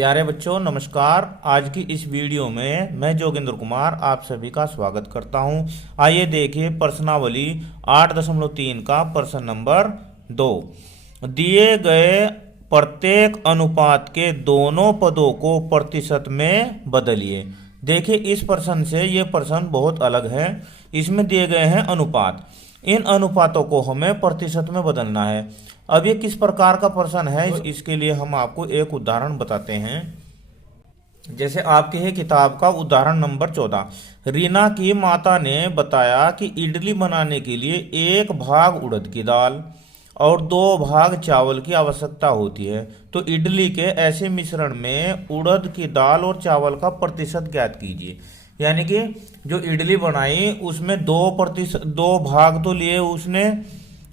प्यारे बच्चों नमस्कार। आज की इस वीडियो में मैं जोगिंद्र कुमार आप सभी का स्वागत करता हूं। आइए देखिए प्रश्नावली 8.3 का प्रश्न नंबर 2। दिए गए प्रत्येक अनुपात के दोनों पदों को प्रतिशत में बदलिए। देखिए इस प्रश्न से ये प्रश्न बहुत अलग है। इसमें दिए गए हैं अनुपात, इन अनुपातों को हमें प्रतिशत में बदलना है। अब ये किस प्रकार का प्रश्न है इसके लिए हम आपको एक उदाहरण बताते हैं। जैसे आपके है किताब का उदाहरण नंबर 14। रीना की माता ने बताया कि इडली बनाने के लिए 1 भाग उड़द की दाल और 2 भाग चावल की आवश्यकता होती है। तो इडली के ऐसे मिश्रण में उड़द की दाल और चावल का प्रतिशत ज्ञात कीजिए। यानी कि जो इडली बनाई उसमें 2 भाग तो लिए उसने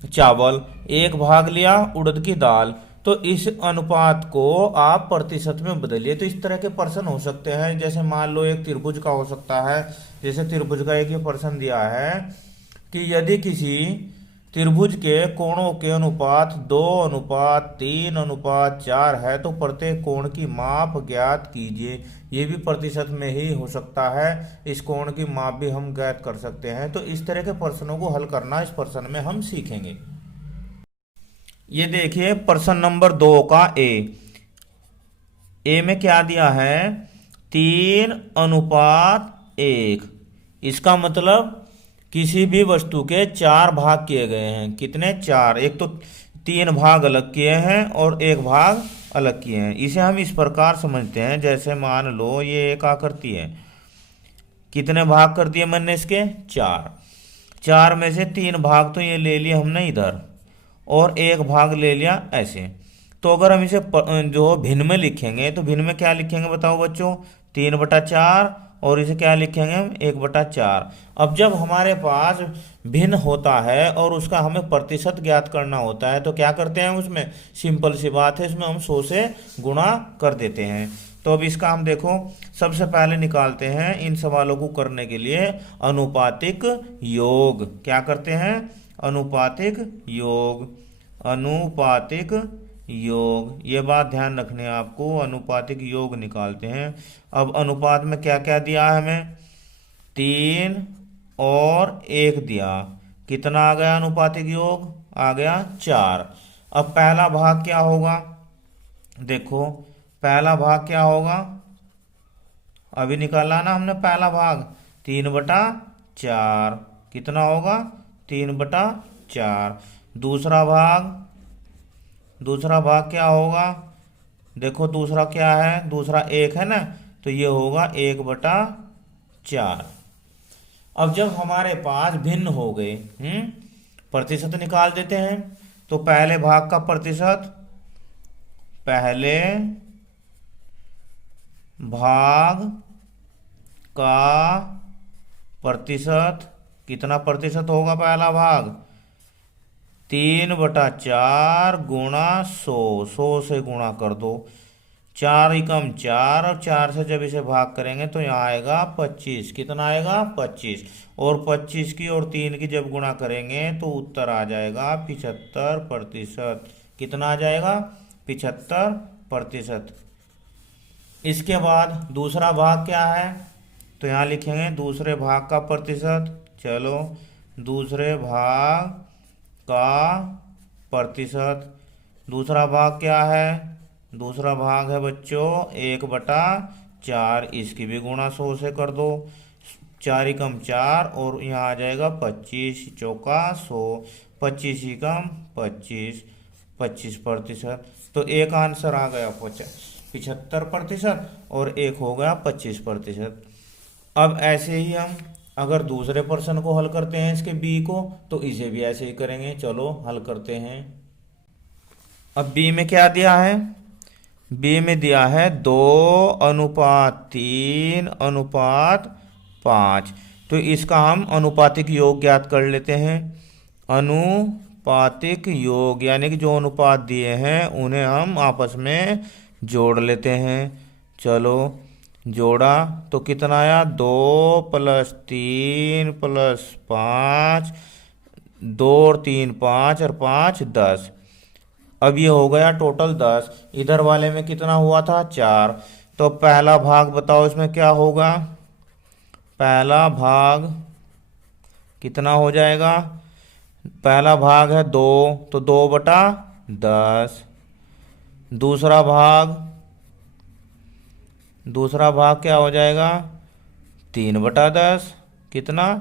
चावल, 1 भाग लिया उड़द की दाल। तो इस अनुपात को आप प्रतिशत में बदलिए। तो इस तरह के प्रश्न हो सकते हैं। जैसे मान लो एक त्रिभुज का हो सकता है। जैसे त्रिभुज का एक ये प्रश्न दिया है कि यदि किसी त्रिभुज के कोणों के अनुपात 2:3:4 है तो प्रत्येक कोण की माप ज्ञात कीजिए। ये भी प्रतिशत में ही हो सकता है। इस कोण की माप भी हम ज्ञात कर सकते हैं। तो इस तरह के प्रश्नों को हल करना इस प्रश्न में हम सीखेंगे। ये देखिए प्रश्न नंबर 2 का ए में क्या दिया है, 3:1। इसका मतलब किसी भी वस्तु के 4 भाग किए गए हैं। कितने? 4। एक तो 3 भाग अलग किए हैं और 1 भाग अलग किए हैं। इसे हम इस प्रकार समझते हैं। जैसे मान लो ये एक आकृति है, कितने भाग कर दिए मैंने इसके? 4। 4 में से 3 भाग तो ये ले लिए हमने इधर और 1 भाग ले लिया ऐसे। तो अगर हम इसे जो भिन्न में लिखेंगे तो भिन्न में क्या लिखेंगे बताओ बच्चों? 3/4 और इसे क्या लिखेंगे हम? 1/4। अब जब हमारे पास भिन्न होता है और उसका हमें प्रतिशत ज्ञात करना होता है तो क्या करते हैं उसमें? सिंपल सी बात है, इसमें हम 100 से गुणा कर देते हैं। तो अब इसका हम देखो सबसे पहले निकालते हैं इन सवालों को करने के लिए अनुपातिक योग। क्या करते हैं? अनुपातिक योग। अनुपातिक योग, ये बात ध्यान रखनी है आपको। अनुपातिक योग निकालते हैं। अब अनुपात में क्या क्या दिया है हमें? 3 और 1 दिया। कितना आ गया अनुपातिक योग? आ गया 4। अब पहला भाग क्या होगा? देखो पहला भाग क्या होगा, अभी निकाला ना हमने पहला भाग, 3/4। कितना होगा? 3/4। दूसरा भाग, दूसरा भाग क्या होगा? देखो दूसरा क्या है? दूसरा 1 है ना, तो ये होगा 1/4। अब जब हमारे पास भिन्न हो गए, प्रतिशत निकाल देते हैं। तो पहले भाग का प्रतिशत, पहले भाग का प्रतिशत, कितना प्रतिशत होगा पहला भाग? 3/4 गुणा 100। 100 से गुणा कर दो। 4×4 और 4 से जब इसे भाग करेंगे तो यहाँ आएगा 25। कितना आएगा? 25। और 25 की और 3 की जब गुणा करेंगे तो उत्तर आ जाएगा 75%। कितना आ जाएगा? 75%। इसके बाद दूसरा भाग क्या है? तो यहाँ लिखेंगे दूसरे भाग का प्रतिशत। चलो दूसरे भाग का प्रतिशत। दूसरा भाग क्या है? दूसरा भाग है बच्चों 1/4। इसकी भी गुणा 100 से कर दो। 4×4 और यहाँ आ जाएगा 25। चौका 100। 25×25, 25%। तो एक आंसर आ गया 75% और एक हो गया 25%। अब ऐसे ही हम अगर दूसरे प्रश्न को हल करते हैं इसके बी को, तो इसे भी ऐसे ही करेंगे। चलो हल करते हैं। अब बी में क्या दिया है? बी में दिया है 2:3:5। तो इसका हम अनुपातिक योग ज्ञात कर लेते हैं। अनुपातिक योग यानी कि जो अनुपात दिए हैं उन्हें हम आपस में जोड़ लेते हैं। चलो जोड़ा तो कितना आया? 2 + 3 + 5, 2 और 3 5 और 5 10। अब ये हो गया टोटल 10। इधर वाले में कितना हुआ था 4। तो पहला भाग बताओ इसमें क्या होगा। पहला भाग कितना हो जाएगा। पहला भाग है 2, तो 2/10। दूसरा भाग, दूसरा भाग क्या हो जाएगा 3/10। कितना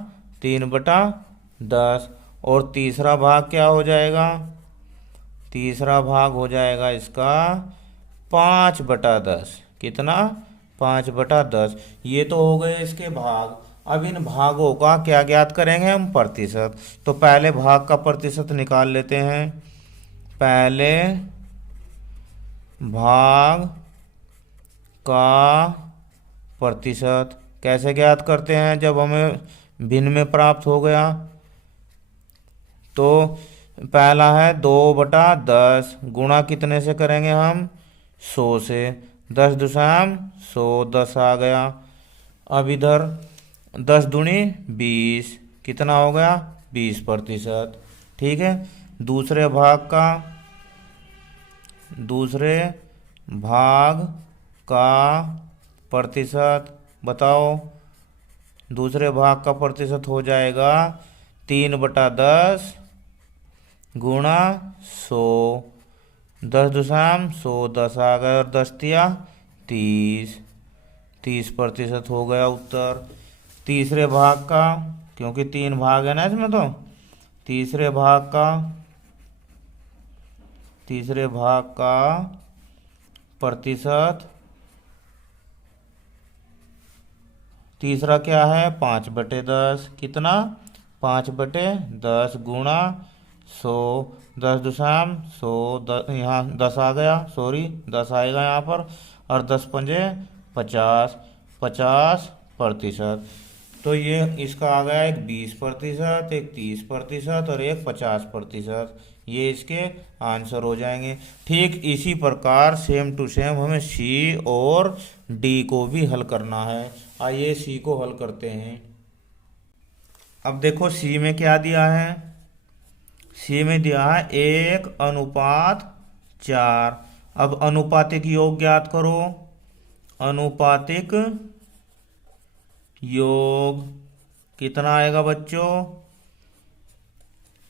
3/10। और तीसरा भाग क्या हो जाएगा, तीसरा भाग हो जाएगा इसका 5/10। कितना 5/10। ये तो हो गए इसके भाग। अब इन भागों का क्या ज्ञात करेंगे हम, प्रतिशत। तो पहले भाग का प्रतिशत निकाल लेते हैं। पहले भाग का प्रतिशत कैसे ज्ञात करते हैं, जब हमें भिन्न में प्राप्त हो गया। तो पहला है 2/10 गुणा कितने से करेंगे हम 100 से। 10 10 आ गया। अब इधर 10 दूनी 20, कितना हो गया 20%। ठीक है। दूसरे भाग का, दूसरे भाग का प्रतिशत बताओ। दूसरे भाग का प्रतिशत हो जाएगा 3/10 गुणा 100। 10 10 आ गया और 10 तिया 30% हो गया उत्तर। तीसरे भाग का, क्योंकि 3 भाग है ना इसमें, तो तीसरे भाग का, तीसरे भाग का प्रतिशत, तीसरा क्या है 5/10। कितना 5/10 गुणा 100। 10 यहाँ 10 आ गया, सॉरी 10 आएगा यहाँ पर। और 10×5 50, 50%। तो ये इसका आ गया एक 20%, एक 30% और एक 50%। ये इसके आंसर हो जाएंगे। ठीक इसी प्रकार सेम टू सेम हमें सी और डी को भी हल करना है। आइए सी को हल करते हैं। अब देखो सी में क्या दिया है। सी में दिया है 1:4। अब अनुपातिक योग ज्ञात करो। अनुपातिक योग कितना आएगा बच्चों,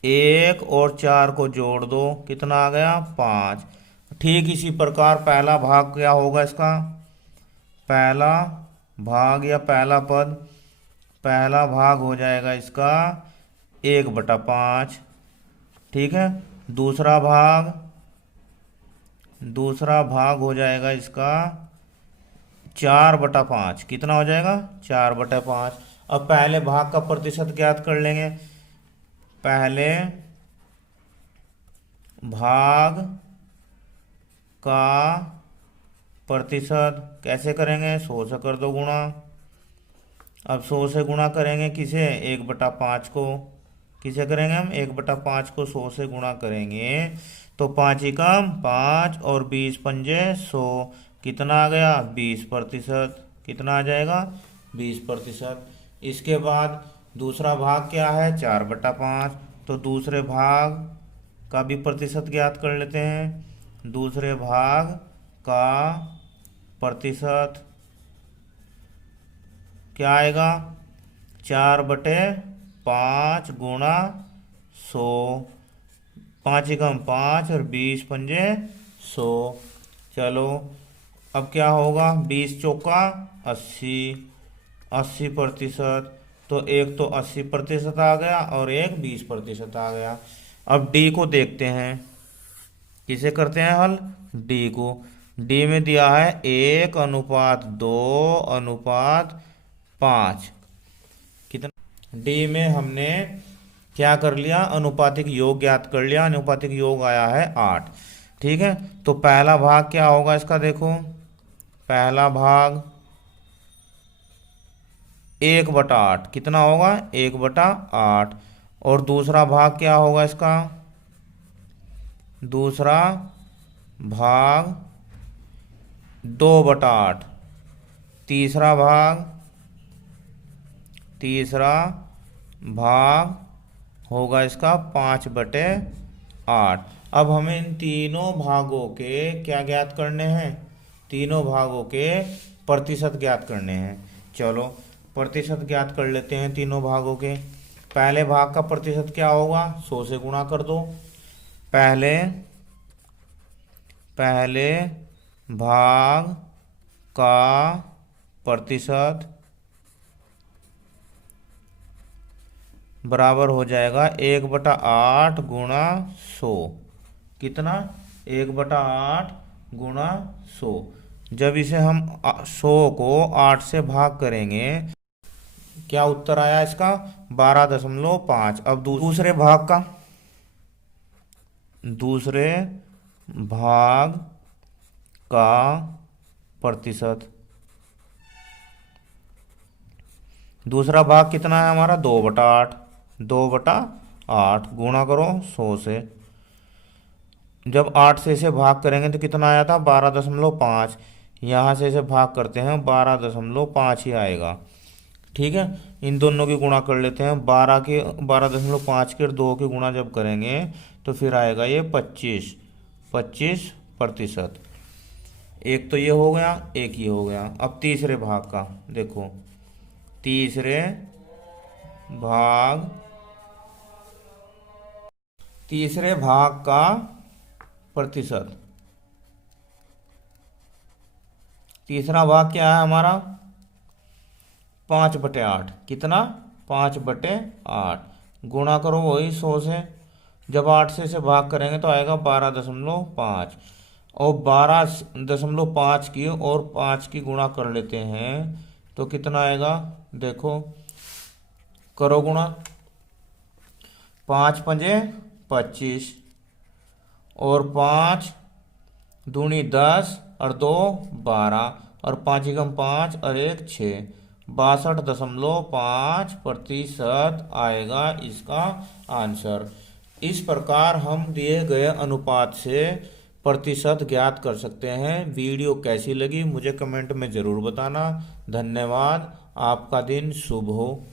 1 और 4 को जोड़ दो, कितना आ गया 5। ठीक इसी प्रकार पहला भाग क्या होगा इसका, पहला भाग या पहला पद, पहला भाग हो जाएगा इसका 1/5। ठीक है। दूसरा भाग, दूसरा भाग हो जाएगा इसका 4/5। कितना हो जाएगा 4/5। अब पहले भाग का प्रतिशत ज्ञात कर लेंगे। पहले भाग का प्रतिशत कैसे करेंगे, 100 से कर दो गुणा। अब 100 से गुणा करेंगे किसे, 1/5 को। किसे करेंगे हम 1/5 को 100 से गुणा करेंगे तो 5 एकम 5 और 20×5 100, कितना आ गया 20%। कितना आ जाएगा 20%। इसके बाद दूसरा भाग क्या है 4/5। तो दूसरे भाग का भी प्रतिशत ज्ञात कर लेते हैं। दूसरे भाग का प्रतिशत क्या आएगा 4/5 गुणा 100। 5 एकम 5 और 20×5 100। चलो अब क्या होगा 20 चौका 80, 80%। तो एक तो 80% आ गया और एक 20% आ गया। अब डी को देखते हैं, किसे करते हैं हल, डी को। डी में दिया है 1:2:5। कितना, डी में हमने क्या कर लिया, अनुपातिक योग ज्ञात कर लिया। अनुपातिक योग आया है 8। ठीक है। तो पहला भाग क्या होगा इसका, देखो पहला भाग 1/8। कितना होगा 1/8। और दूसरा भाग क्या होगा इसका, दूसरा भाग 2/8। तीसरा भाग, तीसरा भाग होगा इसका 5/8। अब हमें इन तीनों भागों के क्या ज्ञात करने हैं, तीनों भागों के प्रतिशत ज्ञात करने हैं। चलो प्रतिशत ज्ञात कर लेते हैं तीनों भागों के। पहले भाग का प्रतिशत क्या होगा, 100 से गुणा कर दो। पहले भाग का प्रतिशत बराबर हो जाएगा 1/8 गुणा 100। कितना, 1/8 गुणा 100। जब इसे हम 100 को 8 से भाग करेंगे, क्या उत्तर आया इसका, 12.5। अब दूसरे भाग का प्रतिशत, दूसरा भाग कितना है हमारा, 2/8। 2/8 गुणा करो 100 से। जब 8 से इसे भाग करेंगे तो कितना आया था, 12.5। यहाँ से इसे भाग करते हैं 12.5 ही आएगा। ठीक है, इन दोनों की गुणा कर लेते हैं। 12.5 के 2 की गुणा जब करेंगे तो फिर आएगा ये 25%। एक तो ये हो गया, एक ये हो गया। अब तीसरे भाग का देखो, तीसरे भाग का प्रतिशत, तीसरा भाग क्या है हमारा, 5/8। कितना, 5/8 गुणा करो वही 100 से। जब 8 से इसे भाग करेंगे तो आएगा 12.5, और 12.5 की और 5 की गुणा कर लेते हैं तो कितना आएगा, देखो करो गुणा, 5 पंजे 25, और 5 दूनी 10 और 2 12, और 5 एकम 5 और 1 6, 62.5% आएगा इसका आंसर। इस प्रकार हम दिए गए अनुपात से प्रतिशत ज्ञात कर सकते हैं। वीडियो कैसी लगी मुझे कमेंट में ज़रूर बताना। धन्यवाद, आपका दिन शुभ हो।